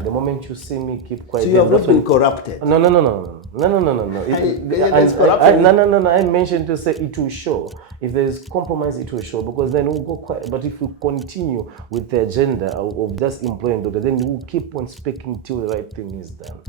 Yeah. The moment you see me keep quiet. So you have not been corrupted? No. No. I mentioned to say it will show. If there is compromise, it will show, because then we'll go quiet. But if we continue with the agenda of just employing doctors, then we'll keep on speaking till the right thing is done.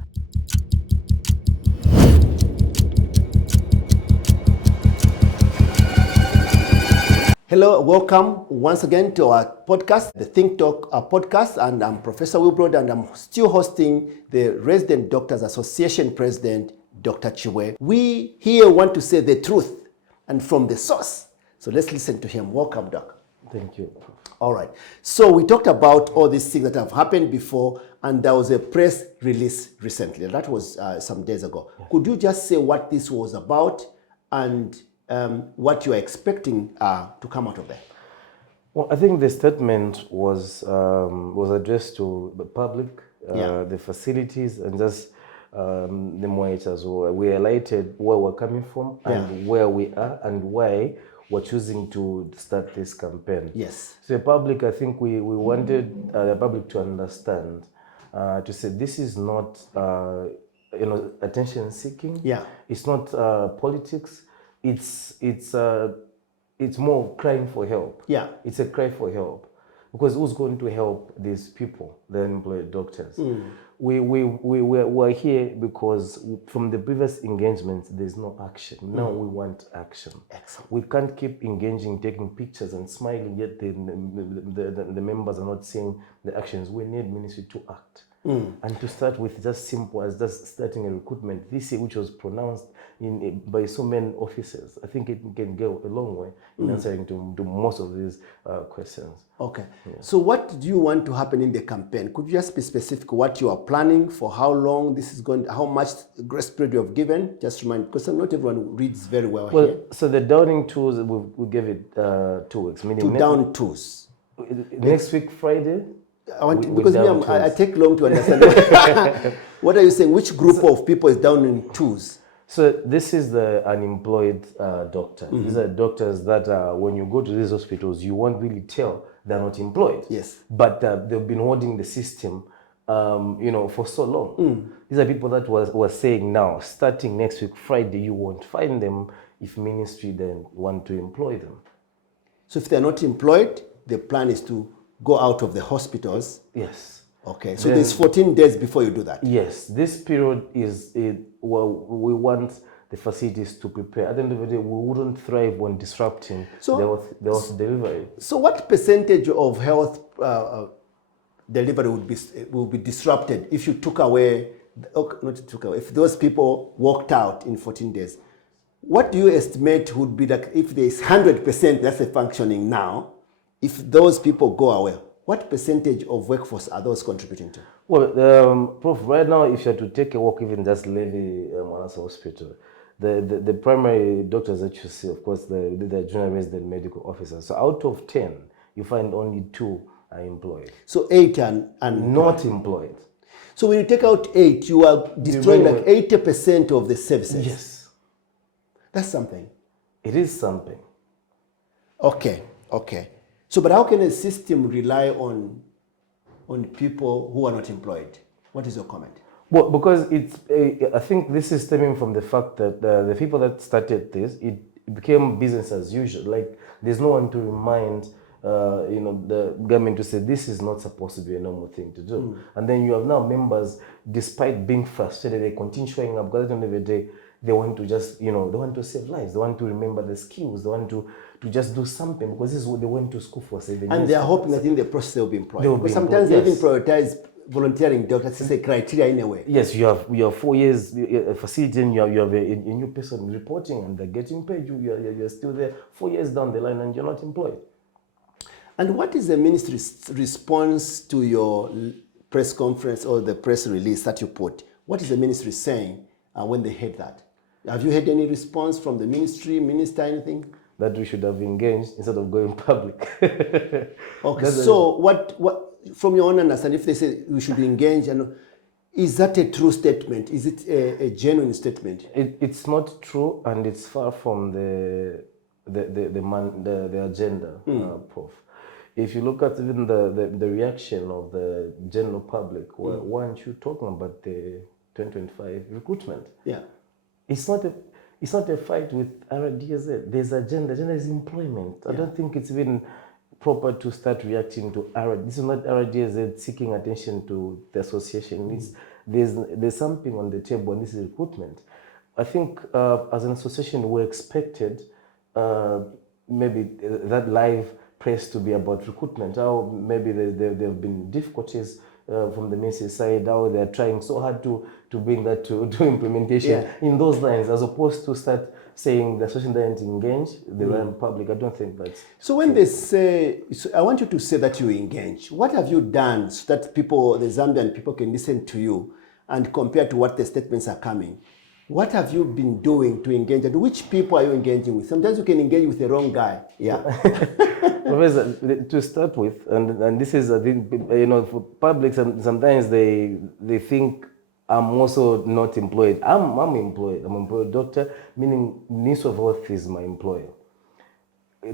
Hello, welcome once again to our podcast, the Think Talk podcast, and I'm Professor Wilbroad, and I'm still hosting the Resident Doctors Association President, Dr. Chibwe. We here want to say the truth and from the source. So let's listen to him. Welcome, Doc. Thank you. All right. So we talked about all these things that have happened before, and there was a press release recently. That was some days ago. Yeah. Could you just say what this was about and what you are expecting to come out of that? Well, I think the statement was addressed to the public, the facilities, and just the MOH as well. We highlighted where we're coming from and where we are and why we're choosing to start this campaign. Yes. So the public, I think we wanted the public to understand, to say this is not attention seeking. Yeah. It's not politics. It's more crying for help. Yeah. It's a cry for help. Because who's going to help these people, the employed doctors? We're here because from the previous engagements, there's no action. Now we want action. Excellent. We can't keep engaging, taking pictures and smiling, yet the members are not seeing the actions. We need ministry to act. And to start with just simple as just starting a recruitment this year, which was pronounced by so many officers. I think it can go a long way in answering to most of these questions. Okay. Yeah. So what do you want to happen in the campaign? Could you just be specific what you are planning, for how long this is going, how much grace period you have given? Just remind, because not everyone reads very well here. So the downing tools, we gave it 2 weeks. Meaning down tools. Next week, Friday. I take long to understand. What are you saying? Which group of people is down in twos? So this is the unemployed doctor. These are doctors that when you go to these hospitals, you won't really tell they're not employed. Yes. But they've been holding the system, for so long. These are people that were saying now, starting next week, Friday, you won't find them if ministry then want to employ them. So if they're not employed, the plan is to go out of the hospitals? Yes. Okay, so there's 14 days before you do that? Yes, this period is, we want the facilities to prepare. At the end of the day, we wouldn't thrive when disrupting the health delivery. So what percentage of health delivery will be disrupted if you took away, if those people walked out in 14 days? What do you estimate would be like if there's 100% that's a functioning now? If those people go away, what percentage of workforce are those contributing to? Well, Prof, right now, if you have to take a walk, even just Lady Manasa Hospital, the primary doctors that you see, of course, the junior resident medical officers. So out of 10, you find only 2 are employed. So 8 and not employed. So when you take out 8, you are destroying like 80% of the services. Yes. That's something. It is something. Okay. So, but how can a system rely on people who are not employed? What is your comment? Well, because I think this is stemming from the fact that the people that started this, it became business as usual. Like there's no one to remind, the government to say this is not supposed to be a normal thing to do. And then you have now members, despite being frustrated, they continue showing up because at the end of the day, they want to just, they want to save lives. They want to remember the skills. They want to just do something because this is what they went to school for 7 years. And they are hoping that in the process they'll be employed. Because sometimes they even prioritize volunteering doctors as a criteria in a way. Yes, you have 4 years facility, and you have a new person reporting and they're getting paid. You're still there 4 years down the line and you're not employed. And what is the ministry's response to your press conference or the press release that you put? What is the ministry saying when they heard that? Have you had any response from the minister, anything? That we should have engaged instead of going public. Okay, so what from your own understanding, if they say we should engage, is that a true statement? Is it a genuine statement? It's not true, and it's far from the agenda, Prof. if you look at even the reaction of the general public, why aren't you talking about the 2025 recruitment? Yeah. It's not a fight with RDAZ. There's agenda. Agenda is employment. I don't think it's even proper to start reacting to RDAZ. This is not RDAZ seeking attention to the association. There's something on the table, and this is recruitment. I think as an association, we're expected maybe that live press to be about recruitment. How maybe there have been difficulties from the ministry side, how they're trying so hard to bring that to implementation in those lines, as opposed to start saying the association doesn't engage the public. I don't think that's so. When they say, I want you to say that you engage. What have you done so that the Zambian people can listen to you and compare to what the statements are coming? What have you been doing to engage, and which people are you engaging with? Sometimes you can engage with the wrong guy. Yeah. Professor, to start with, and this is, I think, for public, sometimes they think I'm also not employed. I'm employed. I'm an employed doctor, meaning Ministry of Health is my employer.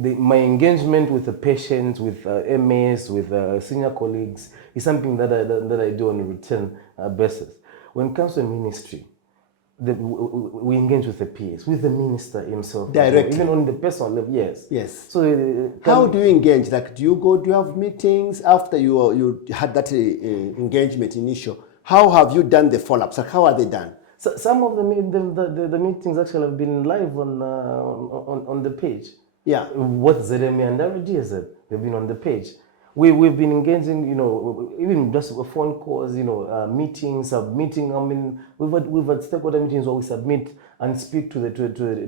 My engagement with the patients, with MS, with senior colleagues is something that I do on a routine basis. When it comes to ministry, we engage with the PS, with the minister himself. Directly. Even on the personal level, yes. Yes. So how do you engage? Like, do you have meetings after you had that engagement initial? How have you done the follow-ups? Like, how are they done? So some of the meetings actually have been live on the page. Yeah. What ZMA and RDAZ, they've been on the page. We've been engaging, even just phone calls, meetings, submitting. I mean, we've had stakeholder meetings where we submit and speak to the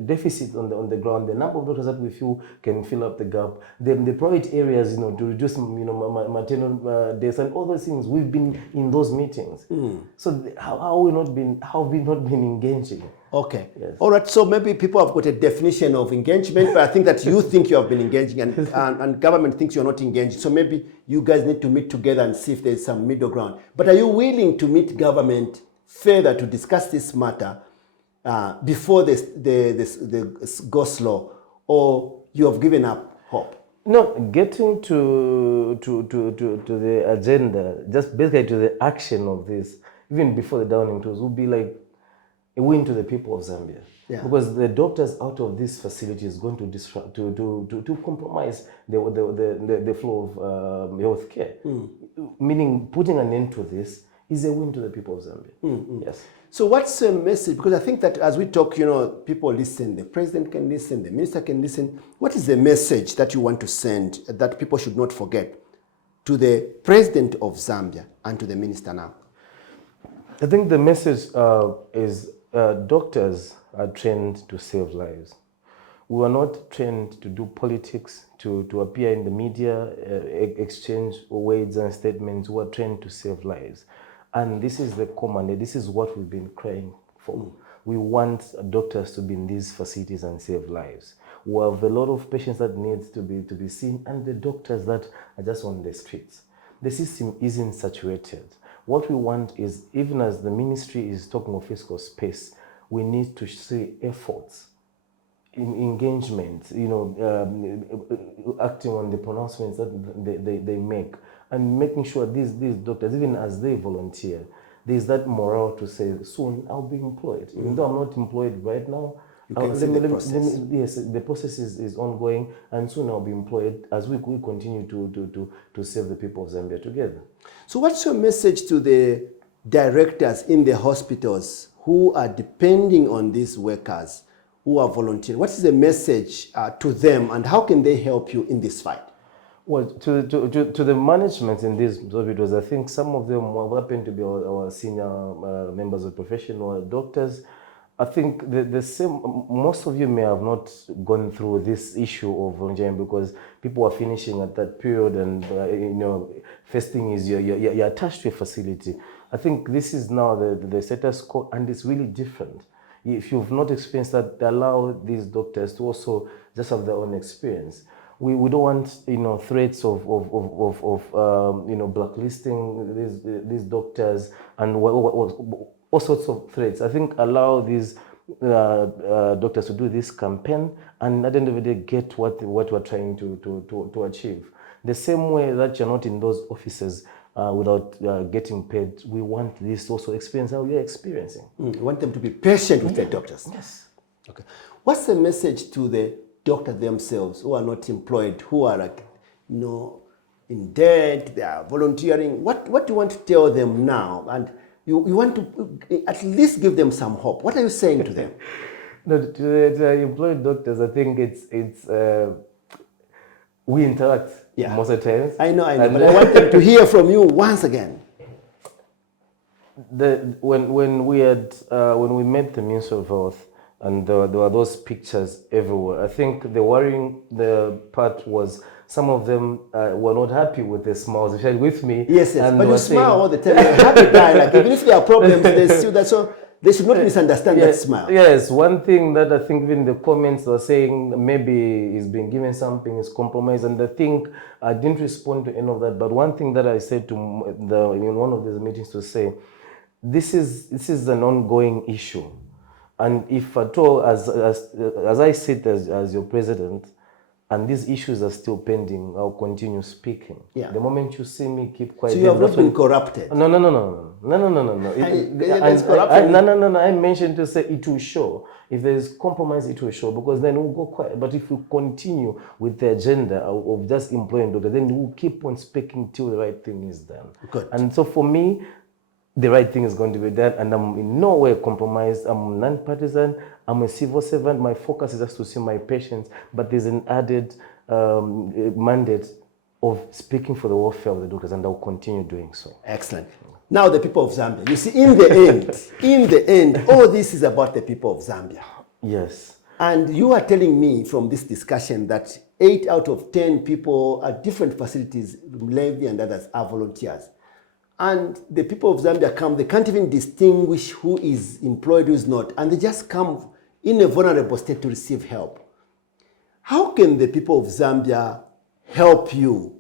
deficit on the ground, the number of doctors that we feel can fill up the gap, then the priority areas, to reduce, maternal deaths and all those things. We've been in those meetings. So how have we not been engaging? Okay. Yes. All right. So maybe people have got a definition of engagement, but I think that you think you have been engaging, and government thinks you're not engaged. So maybe you guys need to meet together and see if there's some middle ground. But are you willing to meet government further to discuss this matter before the go slow, or you have given up hope? No, getting to the agenda, just basically to the action of this, even before the downing tools, would be like a win to the people of Zambia. Yeah. Because the doctors out of this facility is going to disrupt, to compromise the flow of health care. Meaning putting an end to this is a win to the people of Zambia. Yes. So what's the message? Because I think that as we talk, people listen, the president can listen, the minister can listen. What is the message that you want to send that people should not forget to the president of Zambia and to the minister now? I think the message is doctors are trained to save lives. We are not trained to do politics, to appear in the media, exchange words and statements. We are trained to save lives. And this is the command, this is what we've been crying for. We want doctors to be in these facilities and save lives. We have a lot of patients that need to be seen, and the doctors that are just on the streets. The system isn't saturated. What we want is, even as the ministry is talking of fiscal space, we need to see efforts in engagement, acting on the pronouncements that they make, and making sure these doctors, even as they volunteer, there's that morale to say, soon I'll be employed. Even though I'm not employed right now, yes, the process is ongoing, and soon I'll be employed as we continue to save the people of Zambia together. So what's your message to the directors in the hospitals who are depending on these workers who are volunteering? What is the message to them, and how can they help you in this fight? Well, to the management in these hospitals, I think some of them happen to be our senior members of professional doctors. I think the same, most of you may have not gone through this issue of volunteering because people are finishing at that period, and first thing is you're attached to a facility. I think this is now the status quo, and it's really different. If you've not experienced that, allow these doctors to also just have their own experience. We don't want threats of blacklisting these doctors and all sorts of threats. I think allow these doctors to do this campaign, and at the end of the day get what we're trying to achieve. The same way that you're not in those offices without getting paid, we want this to also experience how you're experiencing. We want them to be patient with their doctors. Yes. Okay. What's the message to the doctors themselves who are not employed, who are like, in debt, they are volunteering? What do you want to tell them now? And you want to at least give them some hope. What are you saying to them? No, to the employed doctors, I think it's we interact most of the times. I know, but I want them to hear from you once again. When we met the Minister of Health, and there were those pictures everywhere, I think the worrying part was some of them were not happy with the smiles. They shared with me. Yes, but you smile all the time. You're a happy guy. Like, even if there are problems, they still that. So they should not misunderstand that smile. Yes, one thing that I think even the comments were saying, maybe he's been given something, is compromised, and I think I didn't respond to any of that. But one thing that I said to in one of these meetings to say, this is an ongoing issue, and if at all, as I sit as your president, and these issues are still pending, I'll continue speaking. Yeah. The moment you see me keep quiet. So you have not been corrupted? No. I mentioned to say it will show. If there is compromise, it will show, because then we'll go quiet. But if we continue with the agenda of just employing doctors, then we'll keep on speaking till the right thing is done. Good. And so for me, the right thing is going to be done, and I'm in no way compromised. I'm non-partisan. I'm a civil servant. My focus is just to see my patients, but there's an added mandate of speaking for the welfare of the doctors, and I'll continue doing so. Excellent. Now the people of Zambia. You see, in the end, all this is about the people of Zambia. Yes. And you are telling me from this discussion that 8 out of 10 people at different facilities, Levy and others, are volunteers. And the people of Zambia come, they can't even distinguish who is employed, who is not, and they just come in a vulnerable state to receive help. How can the people of Zambia help you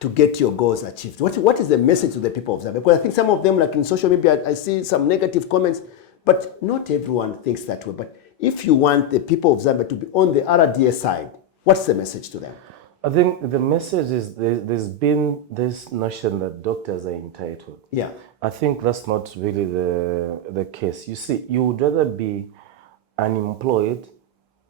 to get your goals achieved? What is the message to the people of Zambia? Because I think some of them, like in social media, I see some negative comments, but not everyone thinks that way. But if you want the people of Zambia to be on the RDAZ side, what's the message to them? I think the message is there's been this notion that doctors are entitled. Yeah. I think that's not really the case. You see, you would rather be unemployed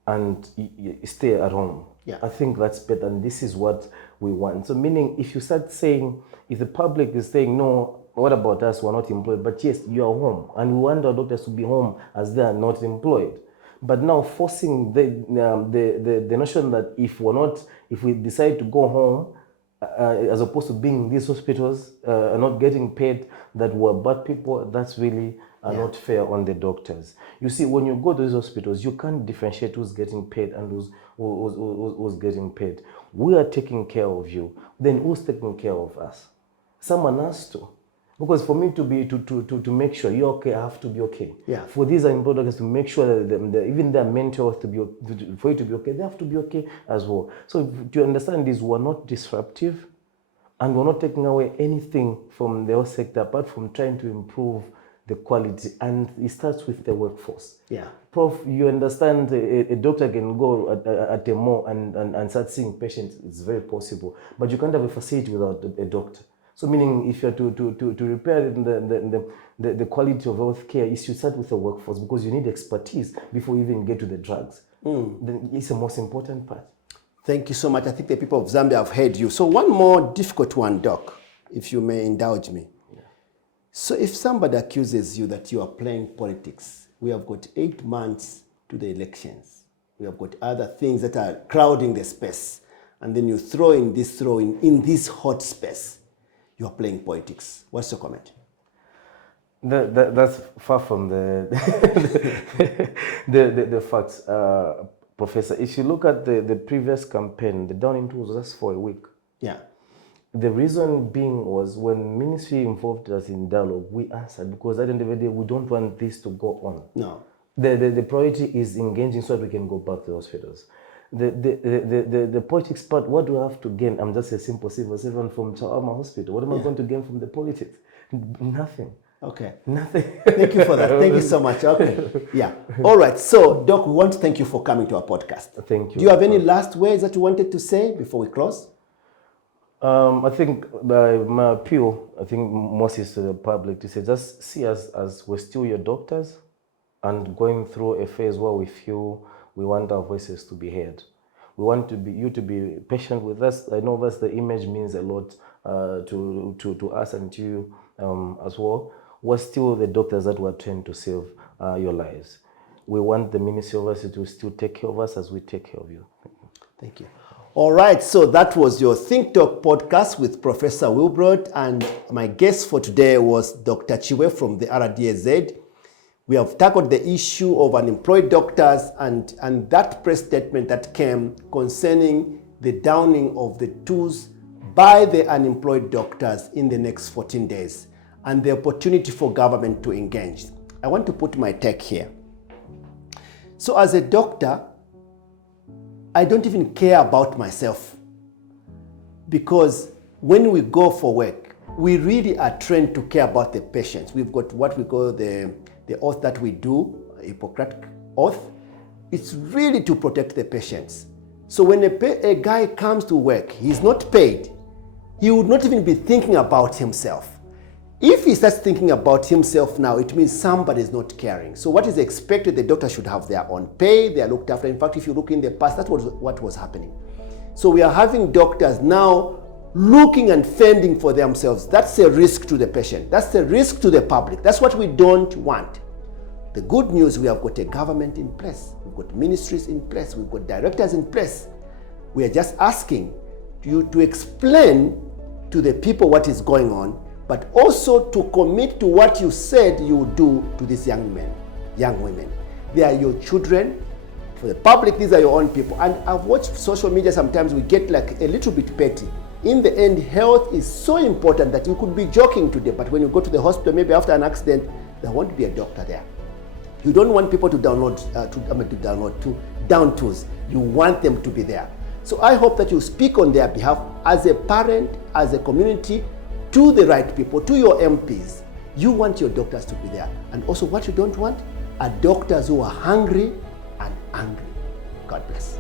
and you stay at home. Yeah. I think that's better, and this is what we want. So meaning, if you start saying, if the public is saying, no, what about us, we're not employed, but yes, you are home, and we want our doctors to be home as they are not employed. But now forcing the notion that if we decide to go home, as opposed to being in these hospitals and not getting paid, that we're bad people, that's really not fair on the doctors. You see, when you go to these hospitals, you can't differentiate who's getting paid and who's getting paid. We are taking care of you. Then who's taking care of us? Someone has to. Because for me to make sure you're okay, I have to be okay. Yeah. For these employed doctors to make sure that even their mental health for you to be okay, they have to be okay as well. So to understand this, we're not disruptive, and we're not taking away anything from the health sector apart from trying to improve the quality, and it starts with the workforce. Yeah. Prof, you understand a doctor can go at a mall and start seeing patients. It's very possible, but you can't have a facility without a doctor. So meaning, if you're to repair the quality of health care, you should start with the workforce, because you need expertise before you even get to the drugs. Then it's the most important part. Thank you so much. I think the people of Zambia have heard you. So one more difficult one, Doc, if you may indulge me. Yeah. So if somebody accuses you that you are playing politics, we have got 8 months to the elections. We have got other things that are crowding the space. And then you throw in this hot space. You are playing politics. What's your comment? That's far from the facts, Professor. If you look at the previous campaign, the Downing tool was just for a week. Yeah. The reason being was when ministry involved us in dialogue, we answered, because at the end of the day, we don't want this to go on. No. The priority is engaging so that we can go back to the hospitals. The politics part, what do I have to gain? I'm just a simple civil servant from Chawama Hospital. What am I going to gain from the politics? Nothing. Okay. Nothing. Thank you for that. Thank you so much. Okay. Yeah. All right. So, Doc, we want to thank you for coming to our podcast. Thank you. Do you have any last words that you wanted to say before we close? I think my appeal, I think most is to the public to say, just see us as we're still your doctors and going through a phase where we feel we want our voices to be heard. We want you to be patient with us. I know that's the image means a lot to us and to you as well. We're still the doctors that were trained to save your lives. We want the Ministry of Health to still take care of us as we take care of you. Thank you. All right, so that was your Think Talk podcast with Professor Wilbroad, and my guest for today was Dr. Chibwe from the RDAZ. We have tackled the issue of unemployed doctors and that press statement that came concerning the downing of the tools by the unemployed doctors in the next 14 days and the opportunity for government to engage. I want to put my take here. So as a doctor, I don't even care about myself, because when we go for work, we really are trained to care about the patients. We've got what we call the oath that we do, Hippocratic oath. It's really to protect the patients. So when a guy comes to work, he's not paid, he would not even be thinking about himself. If he starts thinking about himself now, it means somebody is not caring. So what is expected, the doctor should have their own pay, they are looked after. In fact, if you look in the past, that was what was happening. So we are having doctors now looking and fending for themselves. That's a risk to the patient. That's a risk to the public. That's what we don't want. The good news, we have got a government in place. We've got ministries in place. We've got directors in place. We are just asking you to explain to the people what is going on, but also to commit to what you said you would do to these young men, young women. They are your children. For the public, these are your own people. And I've watched social media, sometimes we get like a little bit petty. In the end, health is so important that you could be joking today, but when you go to the hospital, maybe after an accident, there won't be a doctor there. You don't want people to down tools. You want them to be there. So I hope that you speak on their behalf as a parent, as a community, to the right people, to your MPs. You want your doctors to be there. And also what you don't want are doctors who are hungry and angry. God bless.